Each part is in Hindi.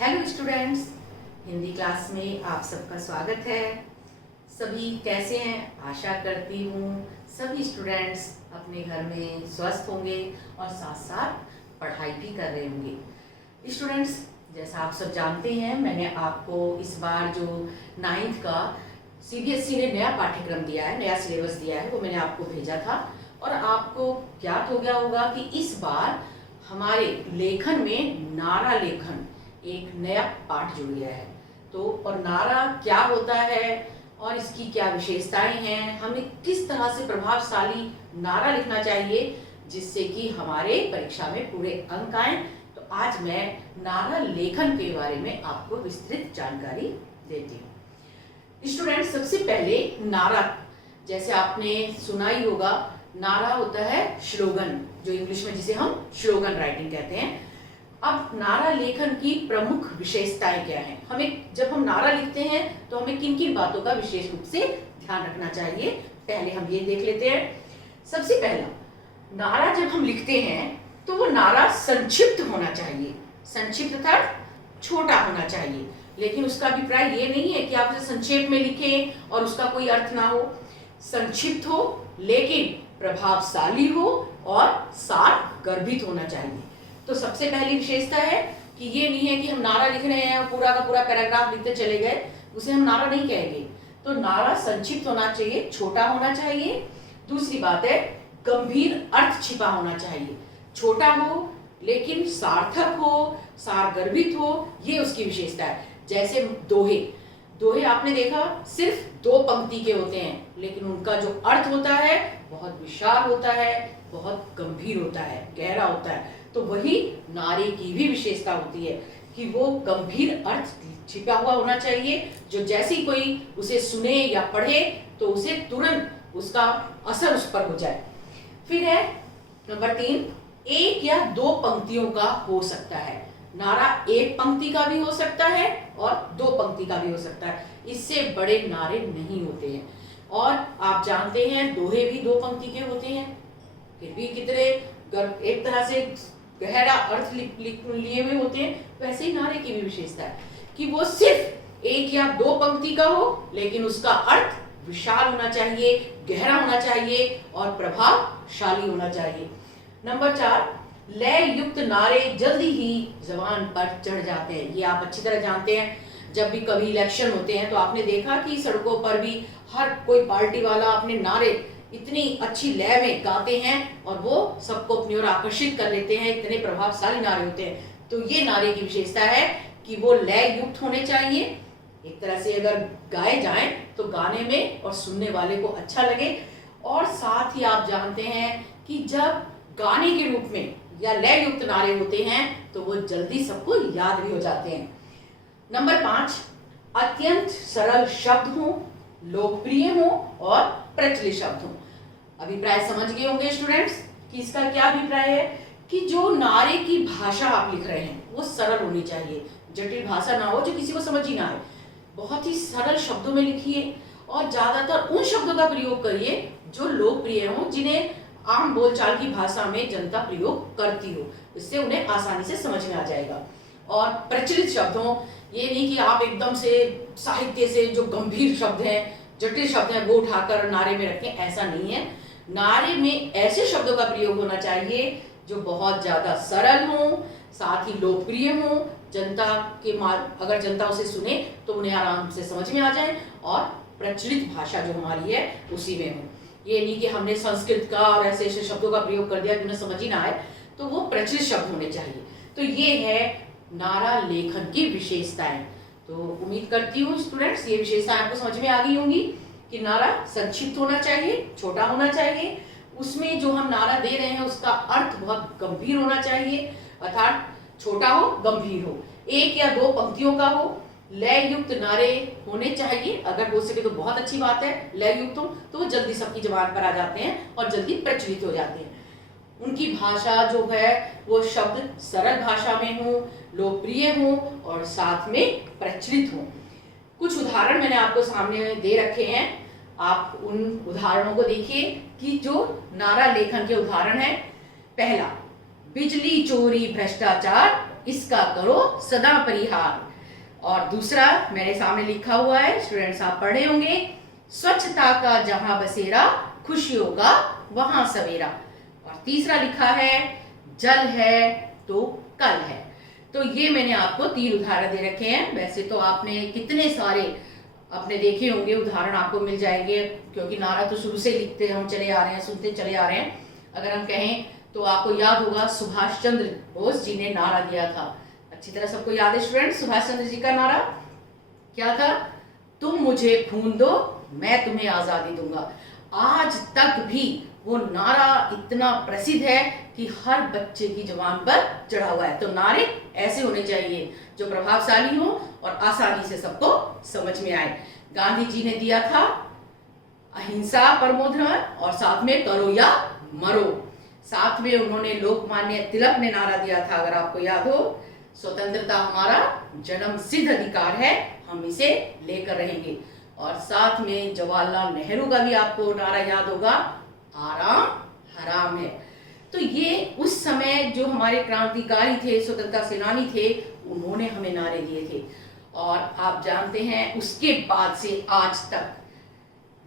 हेलो स्टूडेंट्स, हिंदी क्लास में आप सबका स्वागत है। सभी कैसे हैं? आशा करती हूँ सभी स्टूडेंट्स अपने घर में स्वस्थ होंगे और साथ साथ पढ़ाई भी कर रहे होंगे। स्टूडेंट्स, जैसा आप सब जानते हैं, मैंने आपको इस बार जो 9th का CBSE ने नया पाठ्यक्रम दिया है, नया सिलेबस दिया है, वो मैंने आपको भेजा था। और आपको ज्ञात हो गया होगा कि इस बार हमारे लेखन में नारा लेखन एक नया पाठ जुड़ गया है। तो और नारा क्या होता है और इसकी क्या विशेषताएं हैं, हमें किस तरह से प्रभावशाली नारा लिखना चाहिए जिससे कि हमारे परीक्षा में पूरे अंक आए। तो आज मैं नारा लेखन के बारे में आपको विस्तृत जानकारी देती हूँ। स्टूडेंट, सबसे पहले नारा, जैसे आपने सुना ही होगा, नारा होता है स्लोगन, जो इंग्लिश में जिसे हम स्लोगन राइटिंग कहते हैं। अब नारा लेखन की प्रमुख विशेषताएं क्या हैं? हमें जब हम नारा लिखते हैं तो हमें किन किन बातों का विशेष रूप से ध्यान रखना चाहिए, पहले हम ये देख लेते हैं। सबसे पहला, नारा जब हम लिखते हैं तो वो नारा संक्षिप्त होना चाहिए। संक्षिप्त अर्थात छोटा होना चाहिए, लेकिन उसका अभिप्राय ये नहीं है कि आप उसे संक्षेप में लिखें और उसका कोई अर्थ ना हो। संक्षिप्त हो लेकिन प्रभावशाली हो और सार गर्भित होना चाहिए। तो सबसे पहली विशेषता है कि ये नहीं है कि हम नारा लिख रहे हैं और पूरा का पूरा पैराग्राफ लिखते चले गए, उसे हम नारा नहीं कहेंगे। तो नारा संक्षिप्त होना चाहिए, छोटा होना चाहिए। दूसरी बात है, गंभीर अर्थ छिपा होना चाहिए। छोटा हो लेकिन सार्थक हो, सार गर्भित हो, ये उसकी विशेषता है। जैसे दोहे आपने देखा सिर्फ 2 पंक्ति के होते हैं, लेकिन उनका जो अर्थ होता है बहुत विशाल होता है, बहुत गंभीर होता है, गहरा होता है। तो वही नारे की भी विशेषता होती है कि वो गंभीर अर्थ छिपा हुआ होना चाहिए, जो जैसे ही कोई उसे सुने या पढ़े तो उसे तुरंत उसका असर उस पर हो जाए। फिर है नंबर 3, 1 या 2 पंक्तियों का हो सकता है। नारा 1 पंक्ति का भी हो सकता है और 2 पंक्ति का भी हो सकता है, इससे बड़े नारे नहीं होते हैं। और आप जानते हैं दोहे भी 2 पंक्ति के होते हैं, फिर भी कितने एक तरह से गहरा अर्थ लिए हुए होते हैं। वैसे ही नारे की भी विशेषता है कि वो सिर्फ 1 या 2 पंक्ति का हो, लेकिन उसका अर्थ विशाल होना चाहिए, गहरा होना चाहिए और प्रभावशाली होना चाहिए। नंबर 4, लय युक्त नारे जल्दी ही जबान पर चढ़ जाते हैं। ये आप अच्छी तरह जानते हैं, जब भी कभी इलेक्शन होते हैं तो आपने देखा कि सड़कों पर भी हर कोई पार्टी वाला अपने नारे इतनी अच्छी लय में गाते हैं और वो सबको अपनी ओर आकर्षित कर लेते हैं, इतने प्रभावशाली नारे होते हैं। तो ये नारे की विशेषता है कि वो लय युक्त होने चाहिए। एक तरह से अगर गाए जाएं तो गाने में और सुनने वाले को अच्छा लगे। और साथ ही आप जानते हैं कि जब गाने के रूप में या लय युक्त नारे होते हैं तो वो जल्दी सबको याद भी हो जाते हैं। नंबर 5, अत्यंत सरल शब्द हो, लोकप्रिय हो और प्रचलित शब्द हो। अभिप्राय समझ गए होंगे स्टूडेंट्स कि इसका क्या अभिप्राय है कि जो नारे की भाषा आप लिख रहे हैं वो सरल होनी चाहिए, जटिल भाषा ना हो जो किसी को समझ ही ना आए। बहुत ही सरल शब्दों में लिखिए और ज्यादातर उन शब्दों का प्रयोग करिए जो लोकप्रिय हो, जिन्हें आम बोलचाल की भाषा में जनता प्रयोग करती हो, इससे उन्हें आसानी से समझ में आ जाएगा। और प्रचलित शब्द हो, ये नहीं कि आप एकदम से साहित्य से जो गंभीर शब्द हैं, जटिल शब्द हैं, वो उठाकर नारे में रखें, ऐसा नहीं है। नारे में ऐसे शब्दों का प्रयोग होना चाहिए जो बहुत ज्यादा सरल हो, साथ ही लोकप्रिय हो, जनता के अगर जनता उसे सुने तो उन्हें आराम से समझ में आ जाए और प्रचलित भाषा जो हमारी है उसी में हो। ये नहीं कि हमने संस्कृत का और ऐसे ऐसे शब्दों का प्रयोग कर दिया कि उन्हें समझ ही ना आए, तो वो प्रचलित शब्द होने चाहिए। तो ये है नारा लेखन की विशेषताएं। तो उम्मीद करती हूँ स्टूडेंट्स ये विशेषताएं आपको समझ में आ गई होंगी कि नारा संक्षिप्त होना चाहिए, छोटा होना चाहिए, उसमें जो हम नारा दे रहे हैं उसका अर्थ बहुत गंभीर होना चाहिए, अर्थात छोटा हो, गंभीर हो, 1 या 2 पंक्तियों का हो, लय युक्त नारे होने चाहिए। अगर हो सके तो बहुत अच्छी बात है, लय युक्त हो तो वो जल्दी सबकी जबान पर आ जाते हैं और जल्दी प्रचलित हो जाते हैं। उनकी भाषा जो है वो शब्द सरल भाषा में हो, लोकप्रिय हो और साथ में प्रचलित हो। कुछ उदाहरण मैंने आपको सामने दे रखे हैं, आप उन उदाहरणों को देखिए कि जो नारा लेखन के उदाहरण हैं। पहला, बिजली चोरी भ्रष्टाचार इसका करो सदा परिहार। और दूसरा मेरे सामने लिखा हुआ है, स्टूडेंट्स आप पढ़े होंगे, स्वच्छता का जहां बसेरा, खुशियों का वहां सवेरा। और तीसरा लिखा है, जल है तो कल है। तो ये मैंने आपको 3 उदाहरण दे रखे हैं। वैसे तो आपने कितने सारे अपने देखे होंगे, उदाहरण आपको मिल जाएंगे, क्योंकि नारा तो शुरू से लिखते हम चले आ रहे हैं, सुनते चले आ रहे हैं। अगर हम कहें तो आपको याद होगा सुभाष चंद्र बोस जी ने नारा दिया था, अच्छी तरह सबको याद है स्टूडेंट। सुभाष चंद्र जी का नारा क्या था? तुम मुझे खून दो, मैं तुम्हें आजादी दूंगा। आज तक भी वो नारा इतना प्रसिद्ध है कि हर बच्चे की जुबान पर चढ़ा हुआ है। तो नारे ऐसे होने चाहिए जो प्रभावशाली हो और आसानी से सबको समझ में आए। गांधी जी ने दिया था अहिंसा परमो धर्म, और साथ में करो या मरो। साथ में उन्होंने लोकमान्य तिलक ने नारा दिया था, अगर आपको याद हो, स्वतंत्रता हमारा जन्म सिद्ध अधिकार है, हम इसे लेकर रहेंगे। और साथ में जवाहरलाल नेहरू का भी आपको नारा याद होगा, आराम हराम है। तो ये उस समय जो हमारे क्रांतिकारी थे, स्वतंत्रता सेनानी थे, उन्होंने हमें नारे दिए थे। और आप जानते हैं उसके बाद से आज तक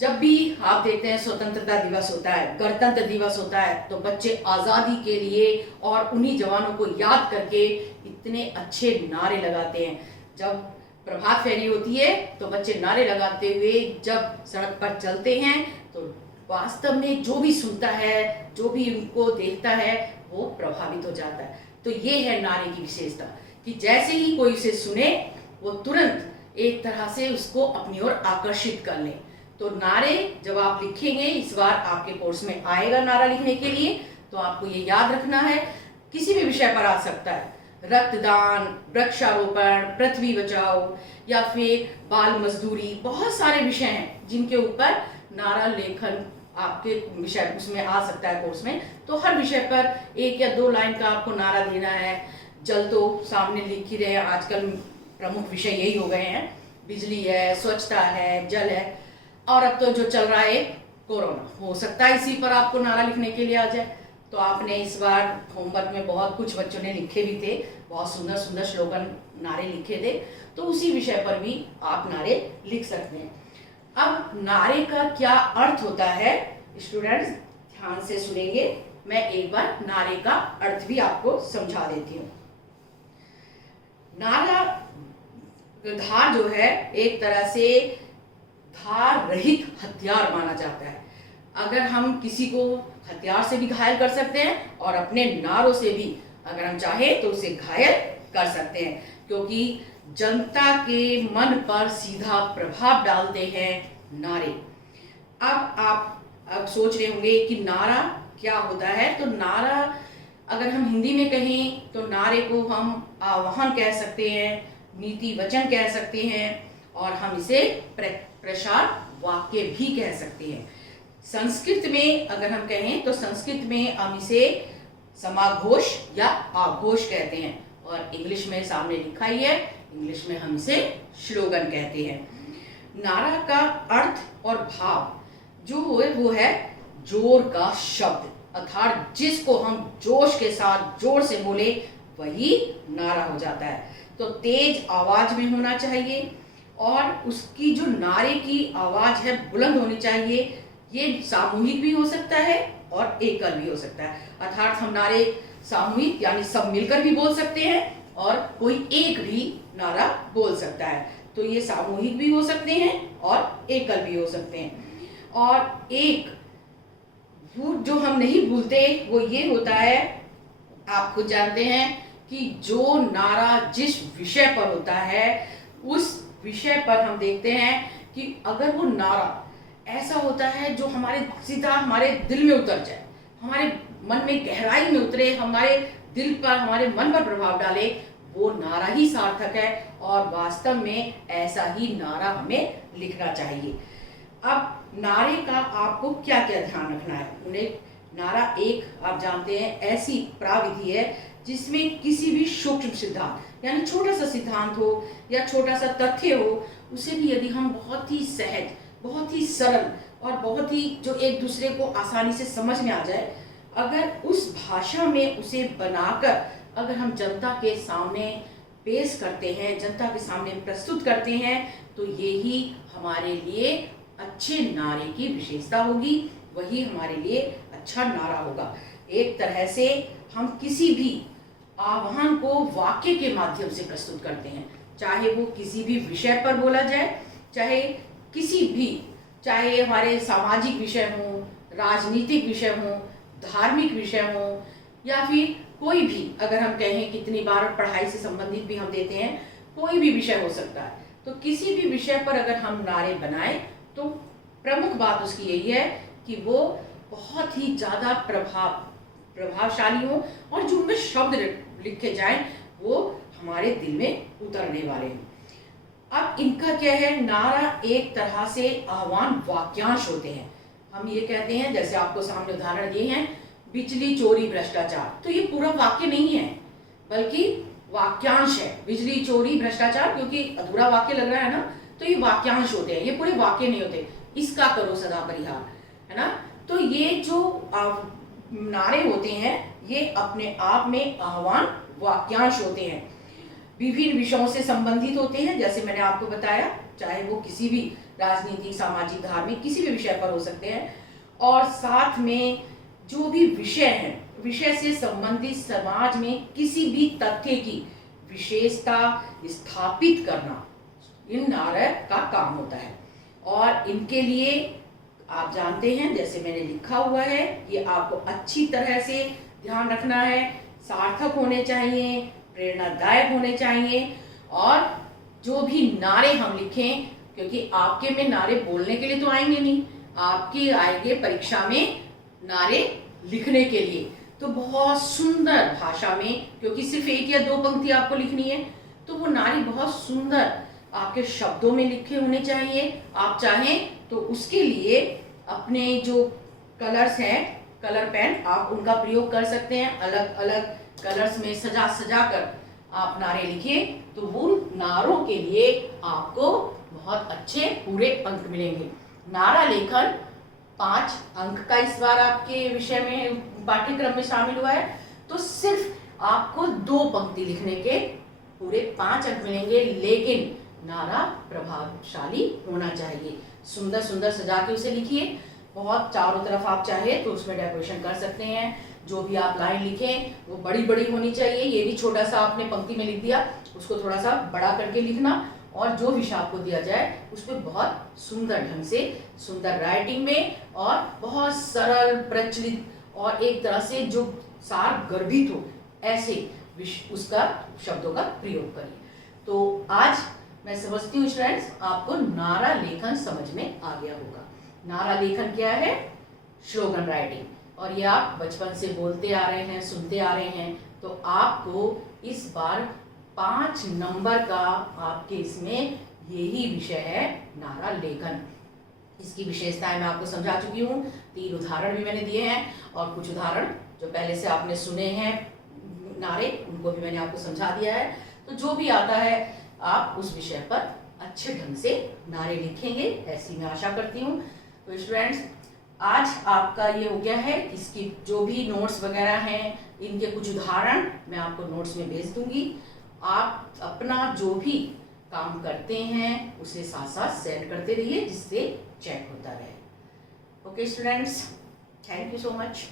जब भी आप देखते हैं स्वतंत्रता दिवस होता है, गणतंत्र दिवस होता है, तो बच्चे आज़ादी के लिए और उन्हीं जवानों को याद करके इतने अच्छे नारे लगाते हैं। जब प्रभात फेरी होती है तो बच्चे नारे लगाते हुए जब सड़क पर चलते हैं तो वास्तव में जो भी सुनता है, जो भी उनको देखता है, वो प्रभावित हो जाता है। तो ये है नारे की विशेषता कि जैसे ही कोई उसे सुने वो तुरंत एक तरह से उसको अपनी ओर आकर्षित कर ले। तो नारे जब आप लिखेंगे, इस बार आपके कोर्स में आएगा नारा लिखने के लिए, तो आपको ये याद रखना है, किसी भी विषय पर आ सकता है, रक्तदान, वृक्षारोपण, पृथ्वी बचाओ, या फिर बाल मजदूरी, बहुत सारे विषय हैं जिनके ऊपर नारा लेखन आपके विषय उसमें आ सकता है कोर्स में। तो हर विषय पर 1 या 2 लाइन का आपको नारा देना है। जल तो सामने लिख ही रहे हैं, आजकल प्रमुख विषय यही हो गए हैं, बिजली है, स्वच्छता है, जल है, और अब तो जो चल रहा है कोरोना, हो सकता है इसी पर आपको नारा लिखने के लिए आ जाए। तो आपने इस बार होमवर्क में बहुत कुछ बच्चों ने लिखे भी थे, बहुत सुंदर सुंदर स्लोगन नारे लिखे थे, तो उसी विषय पर भी आप नारे लिख सकते हैं। अब नारे का क्या अर्थ होता है, स्टूडेंट्स ध्यान से सुनेंगे, मैं एक बार नारे का अर्थ भी आपको समझा देती हूँ। नारा धार जो है एक तरह से धार रहित हथियार माना जाता है। अगर हम किसी को हथियार से भी घायल कर सकते हैं और अपने नारों से भी अगर हम चाहे तो उसे घायल कर सकते हैं, क्योंकि जनता के मन पर सीधा प्रभाव डालते हैं नारे। अब सोच रहे होंगे कि नारा क्या होता है। तो नारा अगर हम हिंदी में कहें तो नारे को हम आह्वान कह सकते हैं, नीति वचन कह सकते हैं, और हम इसे प्रचार वाक्य भी कह सकते हैं। संस्कृत में अगर हम कहें तो संस्कृत में हम इसे समाघोष या आघोष कहते हैं, और इंग्लिश में सामने लिखा ही है, इंग्लिश में हम इसे स्लोगन कहते हैं। नारा का अर्थ और भाव जो है वो है जोर का शब्द, अर्थात जिसको हम जोश के साथ जोर से बोले वही नारा हो जाता है। तो तेज आवाज में होना चाहिए, और उसकी जो नारे की आवाज है बुलंद होनी चाहिए। ये सामूहिक भी हो सकता है और एकल भी हो सकता है, अर्थात हम नारे सामूहिक यानी सब मिलकर भी बोल सकते हैं, और कोई एक भी नारा बोल सकता है। तो ये सामूहिक भी हो सकते हैं और एकल भी हो सकते हैं। और एक जो हम नहीं भूलते वो ये होता है, आप खुद जानते हैं कि जो नारा जिस विषय पर होता है उस विषय पर हम देखते हैं कि अगर वो नारा ऐसा होता है जो सीधा हमारे दिल में उतर जाए, हमारे मन में गहराई में उतरे, हमारे दिल पर, हमारे मन पर प्रभाव डाले, वो नारा ही सार्थक है, और वास्तव में ऐसा ही नारा हमें लिखना चाहिए। अब नारे का आपको क्या क्या ध्यान रखना है। उन्हें नारा एक आप जानते हैं ऐसी प्राविधि है जिसमें किसी भी सूक्ष्म सिद्धांत यानी छोटा सा सिद्धांत हो या छोटा सा तथ्य हो, उसे भी यदि हम बहुत ही सहज, बहुत ही सरल और बहुत ही जो एक दूसरे को आसानी से समझ में आ जाए, अगर उस भाषा में उसे बनाकर अगर हम जनता के सामने पेश करते हैं, जनता के सामने प्रस्तुत करते हैं, तो यही हमारे लिए अच्छे नारे की विशेषता होगी, वही हमारे लिए अच्छा नारा होगा। एक तरह से हम किसी भी आह्वान को वाक्य के माध्यम से प्रस्तुत करते हैं, चाहे वो किसी भी विषय पर बोला जाए, चाहे हमारे सामाजिक विषय हो, राजनीतिक विषय हो, धार्मिक विषय हो, या फिर कोई भी, अगर हम कहें कितनी बार पढ़ाई से संबंधित भी हम देते हैं, कोई भी विषय हो सकता है। तो किसी भी विषय पर अगर हम नारे बनाएं तो प्रमुख बात उसकी यही है कि वो बहुत ही ज़्यादा प्रभावशाली हो और जो उनमें शब्द लिखे जाएं वो हमारे दिल में उतरने वाले हैं। अब इनका क्या है, नारा एक तरह से आह्वान वाक्यांश होते हैं। हम ये कहते हैं, जैसे आपको सामने उदाहरण दिए हैं, बिजली चोरी भ्रष्टाचार, तो ये पूरा वाक्य नहीं है बल्कि वाक्यांश है। बिजली चोरी भ्रष्टाचार, क्योंकि अधूरा वाक्य लग रहा है ना, तो ये वाक्यांश होते हैं, ये पूरे वाक्य नहीं होते। इसका करो सदा परिहार, है ना। तो ये जो नारे होते हैं ये अपने आप में आह्वान वाक्यांश होते हैं, विभिन्न विषयों से संबंधित होते हैं। जैसे मैंने आपको बताया, चाहे वो किसी भी राजनीतिक, सामाजिक, धार्मिक किसी भी विषय पर हो सकते हैं, और साथ में जो भी विषय है, विषय से संबंधित समाज में किसी भी तथ्य की विशेषता स्थापित करना इन नारे का काम होता है। और इनके लिए आप जानते हैं, जैसे मैंने लिखा हुआ है, ये आपको अच्छी तरह से ध्यान रखना है, सार्थक होने चाहिए, प्रेरणादायक होने चाहिए। और जो भी नारे हम लिखें, क्योंकि आपके में नारे बोलने के लिए तो आएंगे नहीं, आपके आएंगे परीक्षा में नारे लिखने के लिए, तो बहुत सुंदर भाषा में, क्योंकि सिर्फ एक या दो पंक्ति आपको लिखनी है, तो वो नारे बहुत सुंदर आपके शब्दों में लिखे होने चाहिए। आप चाहें तो उसके लिए अपने जो कलर्स हैं, कलर पेन, आप उनका प्रयोग कर सकते हैं। अलग अलग कलर्स में सजा सजा कर आप नारे लिखिए, तो वो नारों के लिए आपको बहुत अच्छे पूरे अंक मिलेंगे। नारा लेखन 5 अंक का इस बार आपके विषय में, पाठ्यक्रम में शामिल हुआ है, तो सिर्फ आपको 2 पंक्ति लिखने के पूरे 5 अंक मिलेंगे। लेकिन नारा प्रभावशाली होना चाहिए, सुंदर सुंदर सजा के उसे लिखिए। बहुत चारों तरफ आप चाहे तो उसमें डेकोरेशन कर सकते हैं। जो भी आप लाइन लिखें वो बड़ी बड़ी होनी चाहिए। ये भी छोटा सा आपने पंक्ति में लिख दिया, उसको थोड़ा सा बड़ा करके लिखना, और जो विषय आपको दिया जाए उस पर बहुत सुंदर ढंग से, सुंदर राइटिंग में और बहुत सरल, प्रचलित और एक तरह से जो सार गर्भित हो, ऐसे उसका शब्दों का प्रयोग करिए। तो आज मैं समझती हूँ स्टूडेंट्स, आपको नारा लेखन समझ में आ गया होगा। नारा लेखन क्या है? Slogan writing. और ये आप बचपन से बोलते आ रहे हैं, सुनते आ रहे हैं, तो आपको इस बार 5 नंबर का आपके इसमें यही विषय है, नारा लेखन। इसकी विशेषताएं मैं आपको समझा चुकी हूँ, 3 उदाहरण भी मैंने दिए हैं, और कुछ उदाहरण जो पहले से आपने सुने हैं नारे, उनको भी मैंने आपको समझा दिया है। तो जो भी आता है आप उस विषय पर अच्छे ढंग से नारे लिखेंगे, ऐसी मैं आशा करती हूँ। तो स्टूडेंट्स, आज आपका ये हो गया है। इसकी जो भी नोट्स वगैरह हैं, इनके कुछ उदाहरण मैं आपको नोट्स में भेज दूंगी। आप अपना जो भी काम करते हैं उसे साथ साथ सेंड करते रहिए, जिससे चेक होता रहे। Okay students, thank you so much.